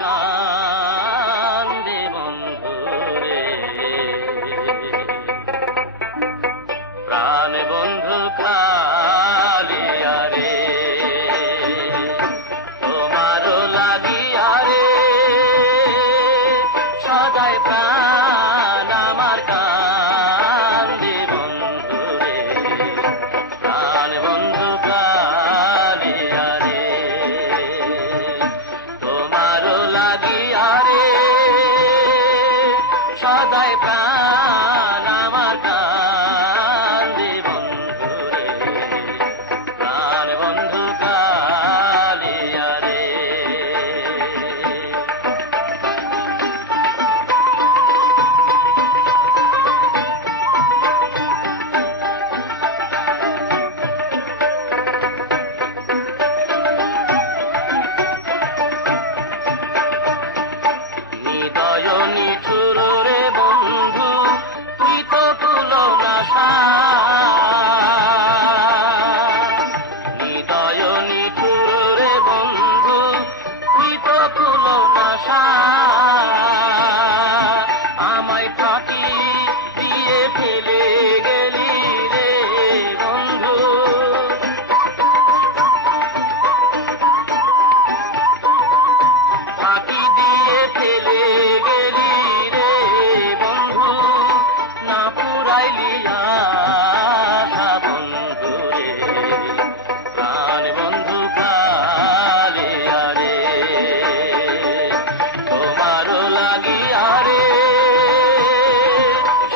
কান্দে বন্ধু রে, প্রাণ বন্ধু কালিয়া রে, তোমারও লাগিয়া রে সদাই প্রাণ আমার কান্দে বন্ধু রে, প্রাণ বন্ধু কালিয়া রে, তোমারও লাগিয়া রে সদাই প্রাণ আমার কান্দে বন্ধু রে, প্রাণ বন্ধু কালিয়া রে। হৃদয় নিঠুর রে বন্ধু, তুই তো তুলো না হৃদয় নিঠুর রে বন্ধু, তুই তো তুলো না আমায় ফাঁকি দিয়ে ফেলে গেলি রে বন্ধু, ফাঁকি দিয়ে ফেলে গেলি রে বন্ধু, না পুরাইলি আশা বন্ধু রে, প্রাণ বন্ধু কালিয়া রে, তোমারও লাগিয়া রে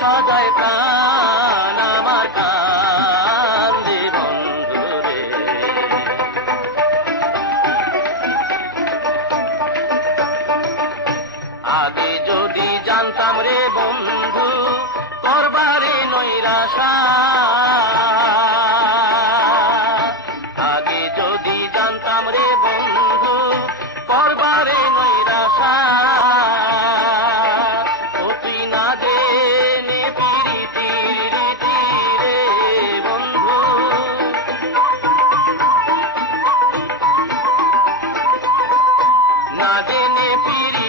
সদাই প্রাণ আমার কান্দে বন্ধু রে। আগে যদি জানতাম রে বন্ধু করবারে নৈরাশা, আগে যদি জানতাম রে বন্ধু করবারে নৈরাশা, ও তুই না জেনে পিরিতির রীতি রে বন্ধু, না জেনে পিরি